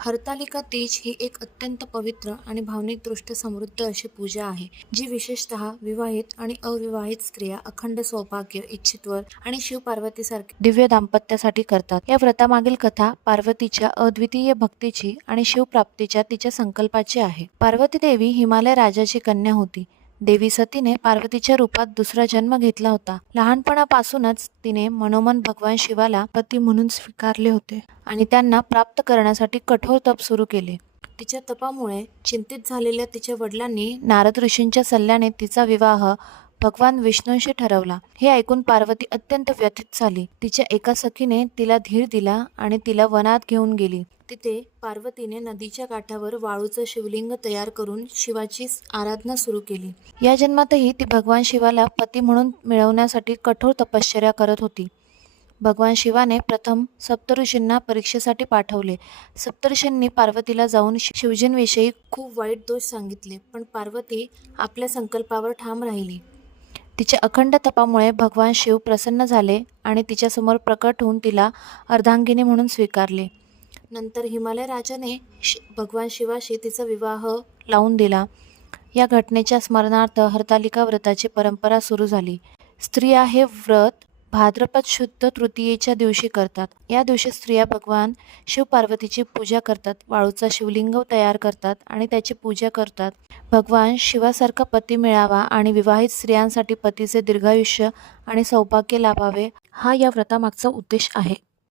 हरतालिका तीज ही एक अत्यंत पवित्र आणि भावनिकदृष्ट्या समृद्ध अशी पूजा आहे, जी विशेषतः विवाहित आणि अविवाहित स्त्रिया अखंड सौभाग्य, इच्छितवर आणि शिव-पार्वतीसारखे दिव्य दाम्पत्यासाठी करतात. या व्रतामागील कथा पार्वतीच्या अद्वितीय भक्तीची आणि शिवप्राप्तीच्या तिच्या संकल्पाची आहे. पार्वती देवी हिमालय राजाची कन्या होती. देवी सतीने पार्वतीच्या रूपात दुसरा जन्म घेतला होता. लहानपणापासूनच तिने मनोमन भगवान शिवाला पती म्हणून स्वीकारले होते आणि त्यांना प्राप्त करण्यासाठी कठोर तप सुरू केले. तिच्या तपामुळे चिंतित झालेल्या तिच्या वडिलांनी नारद ऋषींच्या सल्ल्याने तिचा विवाह भगवान विष्णूंशी ठरवला. हे ऐकून पार्वती अत्यंत व्यथित झाली. तिच्या एका सखीने तिला धीर दिला आणि तिला वनात घेऊन गेली. तिथे पार्वतीने नदीच्या काठावर वाळूचं शिवलिंग तयार करून शिवाची आराधना सुरू केली. या जन्मातही ती भगवान शिवाला पती म्हणून मिळवण्यासाठी कठोर तपश्चर्या करत होती. भगवान शिवाने प्रथम सप्तऋषींना परीक्षेसाठी पाठवले. सप्तऋषींनी पार्वतीला जाऊन शिवजींविषयी खूप वाईट दोष सांगितले, पण पार्वती आपल्या संकल्पावर ठाम राहिली. तिच्या अखंड तपामुळे भगवान शिव प्रसन्न झाले आणि तिच्यासमोर प्रकट होऊन तिला अर्धांगिनी म्हणून स्वीकारले. नंतर हिमालय राजाने भगवान शिवाशी तिचा विवाह लावून दिला. या घटनेच्या स्मरणार्थ हरतालिका व्रताची परंपरा सुरू झाली. स्त्रिया हे व्रत भाद्रपद शुद्ध तृतीयेच्या दिवशी करतात. या दिवशी स्त्रिया भगवान शिव पार्वतीची पूजा करतात, वाळूचा शिवलिंग तयार करतात आणि त्याची पूजा करतात. भगवान शिवासारखा पती मिळावा आणि विवाहित स्त्रियांसाठी पतीचे दीर्घायुष्य आणि सौभाग्य लाभावे, हा या व्रतामागचा उद्देश आहे.